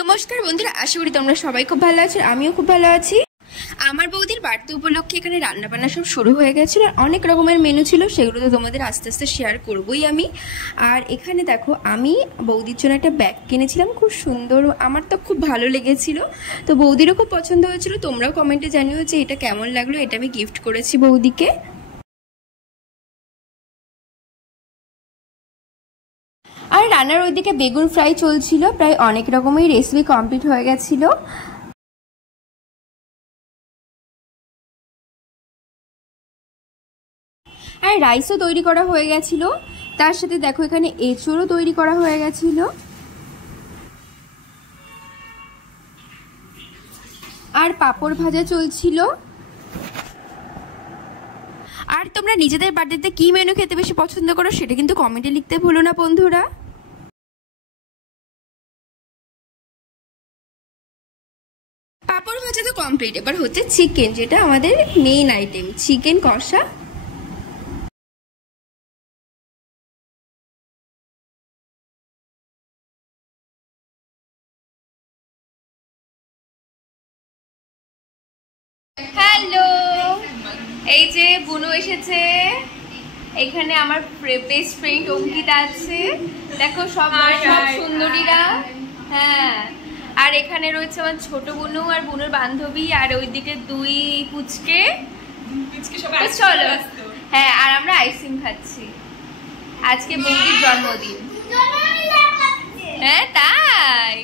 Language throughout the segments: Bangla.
নমস্কার বন্ধুরা, আশা করি তোমরা সবাই খুব ভালো আছো। আমিও খুব ভালো আছি। আমার বৌদির বাড়তি উপলক্ষে এখানে রান্না বান্না সব শুরু হয়ে গেছিল। অনেক রকমের মেনু ছিল, সেগুলো তো তোমাদের আস্তে আস্তে শেয়ার করবোই আমি। আর এখানে দেখো, আমি বৌদির জন্য একটা ব্যাগ কিনেছিলাম, খুব সুন্দর, আমার তো খুব ভালো লেগেছিল। তো বৌদিরও খুব পছন্দ হয়েছিল। তোমরাও কমেন্টে জানিও যে এটা কেমন লাগলো। এটা আমি গিফট করেছি বৌদিকে। আর রান্নার ওইদিকে বেগুন ফ্রাই চলছিল, প্রায় অনেক রকমের রেসিপি কমপ্লিট হয়ে গেছিল। আর রাইসও তৈরি করা হয়ে গেছিল। তার সাথে দেখো এখানে এঁচোড়ও তৈরি করা হয়ে গেছিল। আর পাঁপড় ভাজা চলছিল। আর তোমরা নিজেদের বাড়িতে কি মেনু খেতে বেশি পছন্দ করো সেটা কিন্তু কমেন্টে লিখতে ভুলো না বন্ধুরা। পাঁপড় ভাজা তো কমপ্লিট, এবার হচ্ছে চিকেন, যেটা আমাদের মেইন আইটেম, চিকেন কষা। হ্যালো, এই যে বুনু এসেছে। এখানে আমার বেস্ট ফ্রেন্ড অঙ্কিতা আছে। দেখো সব সুন্দরীরা। হ্যাঁ, আর এখানে রয়েছে আমার ছোট বুনু আর বুনুর বান্ধবী, আর ওইদিকে দুই পুচকে। চলো, হ্যাঁ, আর আমরা আইসক্রিম খাচ্ছি। আজকে বৌদির জন্মদিন। হ্যাঁ তাই।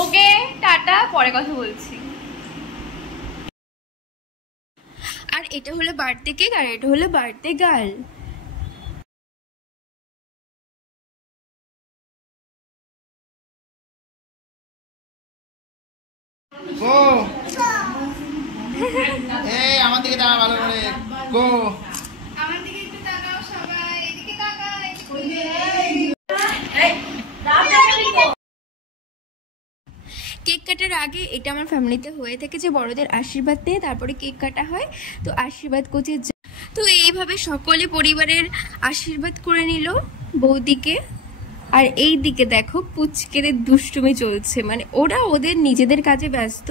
ওকে টাটা, পরে কথা বলছি। আর এটা হলো বার্থডে কেক, আর এটা হলো বার্থডে গার্ল। গো এই আমার দিকে তাকা ভালো করে। গো আমার দিকে একটু তাকাও সবাই, এদিকে তাকাও। কেক কাটার আগে এটা আমার ফ্যামিলিতে হয়ে থাকে যে বড়দের আশীর্বাদ দিয়ে তারপরে কেক কাটা হয়। তো আশীর্বাদ করছে, তো এইভাবে সকলে পরিবারের আশীর্বাদ করে নিল বৌদিকে। আর এই দিকে দেখো পুচকেদের দুষ্টুমি চলছে, মানে ওরা ওদের নিজেদের কাজে ব্যস্ত।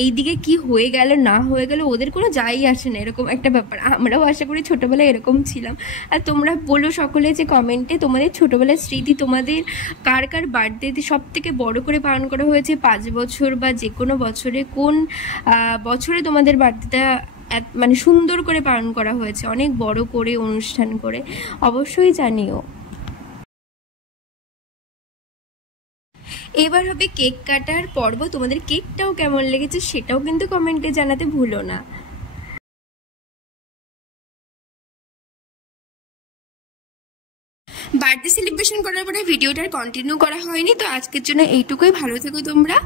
এই দিকে কি হয়ে গেল না হয়ে গেল ওদের কোনো যাই আসে না, এরকম একটা ব্যাপার। আমরাও আশা করি ছোটবেলায় এরকম ছিলাম। আর তোমরা বলো সকলে যে কমেন্টে তোমাদের ছোটবেলার স্মৃতি, তোমাদের কার কার বার্থডেতে সব থেকে বড় করে পালন করা হয়েছে, 5 বছর বা যে কোনো বছরে, কোন বছরে তোমাদের বার্থডেটা মানে সুন্দর করে পালন করা হয়েছে, অনেক বড় করে অনুষ্ঠান করে, অবশ্যই জানিও। এবার হবে কেক কাটার পর্ব। তোমাদের কেকটাও কেমন লেগেছে সেটাও কিন্তু কমেন্টে জানাতে ভুলো না। বার্থডে সেলিব্রেশন করার পরে ভিডিওটার কন্টিনিউ করা হয়নি, তো আজকের জন্য এইটুকুই। ভালো থেকো তোমরা।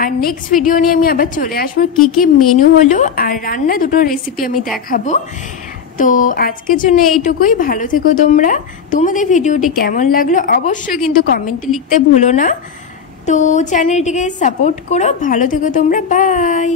আর নেক্সট ভিডিও নিয়ে আমি আবার চলে আসবো, কি কি মেনু হলো আর রান্না দুটো রেসিপি আমি দেখাবো। তো আজকের জন্য এইটুকুই। ভালো থেকো তোমরা। তোমাদের ভিডিওটি কেমন লাগলো অবশ্যই কিন্তু কমেন্টে লিখতে ভুলো না। তো চ্যানেলটিকে সাপোর্ট করো। ভালো থেকো তোমরা। বাই।